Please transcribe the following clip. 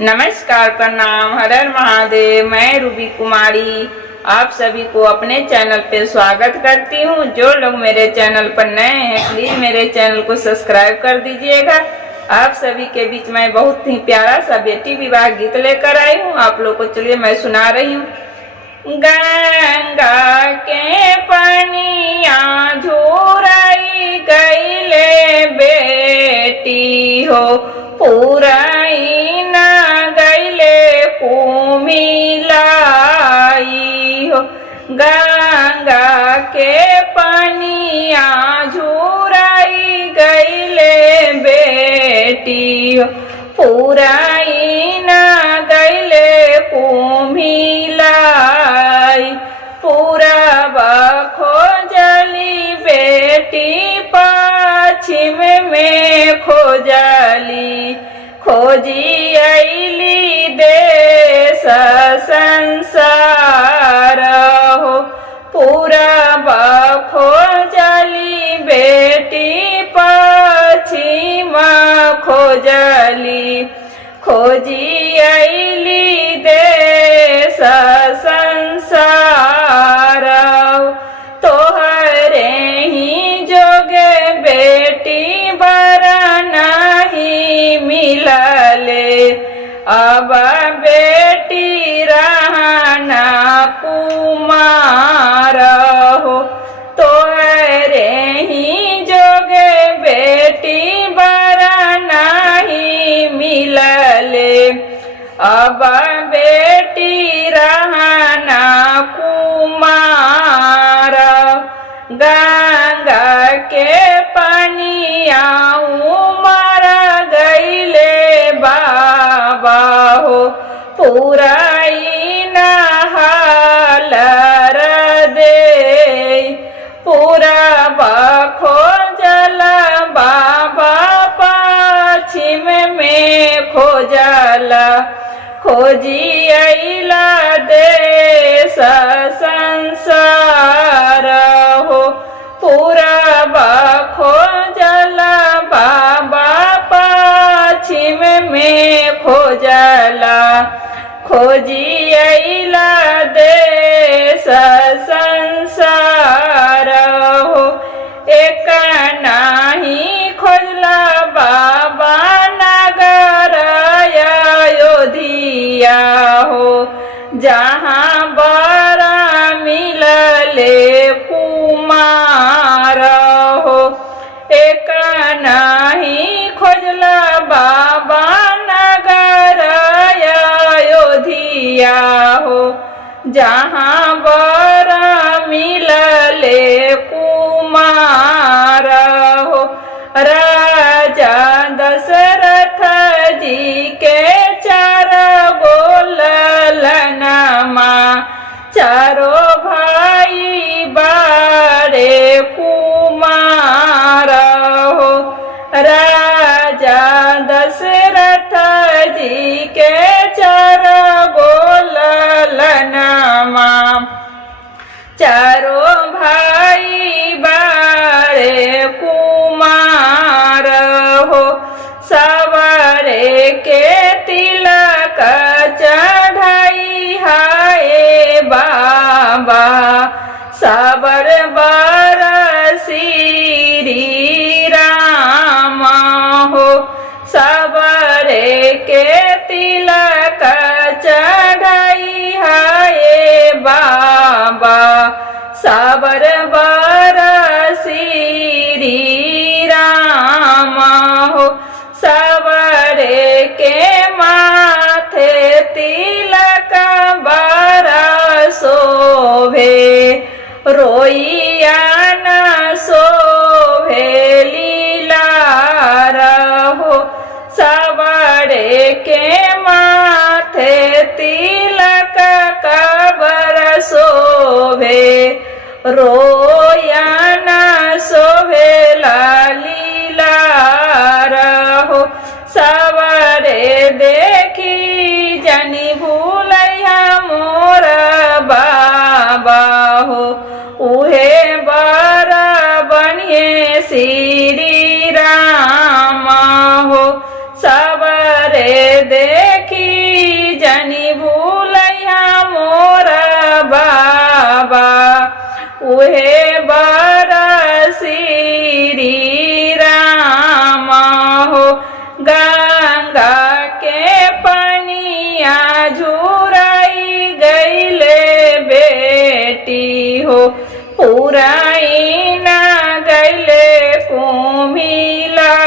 नमस्कार, प्रणाम, हर हर महादेव। मैं रूबी कुमारी आप सभी को अपने चैनल पे स्वागत करती हूँ। जो लोग मेरे चैनल पर नए हैं प्लीज मेरे चैनल को सब्सक्राइब कर दीजिएगा। आप सभी के बीच में बहुत ही प्यारा सा बेटी विवाह गीत लेकर आई हूँ। आप लोग को चलिए मैं सुना रही हूँ। गंगा के पनिया झूराई गईले बेटी हो, पुराई न गईले कुमिलाई हो। गंगा के पनिया झूराई गईले बेटी हो, पुराई न गईले कुमिलाई। पूरब खोजली बेटी पश्चिम में खोजली, खोजी अली देश संसार हो। पूरब खोजली बेटी पश्चिम खोजली, खोजी अली देश संसार। तोहरे ही जोगे बेटी बरा नहीं मिलले, अब बेटी रहना कुमार हो। तोहरे ही जोगे बेटी बरा नहीं मिलले, अब बेटी रहना कुमार। गंगा के पनिया उमर गईले बाबा हो, पुराई नहाल दे। पूरब खोजल बाबा पश्चिम में खोजल, खोजी अइला देश संसार हो। पूरब खोजल बाबा पश्चिम में खोजल, खोजी अइला देश संसार हो। एक नाही खोजला बाबा नगर अयोध्या हो, जहाँ बरा मिलले कुमार हो। एक नाही खोजला बाबा नगर अयोध्या हो, जहाँ बरा मिलले कुमार हो। राजा दशरथ जी के चार गोलनमा, चारों भाई बड़े कुमार हो। राजा दशरथ जी के चार गोलनमा, चारों भाई बड़े कुमार हो। सवरे के तिलक चढ़ाई हाय बाबा, सबर बर श्री राम हो। सवरे के तिलक चढ़ाई हाय बाबा, सबर बर श्री राम हो। सवरे के माथे तिलक बरा शोभे, रोइया न शोभे लीलार हो। सवरे के माथे तिलक कबर शोभे, रोया न शोभे लीलार हो। सवरे देखी जनी भूलैया मोर बाबा हो, उहे बरा बनिए श्री राम हो। सवरे देखी उहे बरसी राम हो। गंगा के पनिया झुराई गईले बेटी हो। पुराई न गईले कुम्हिला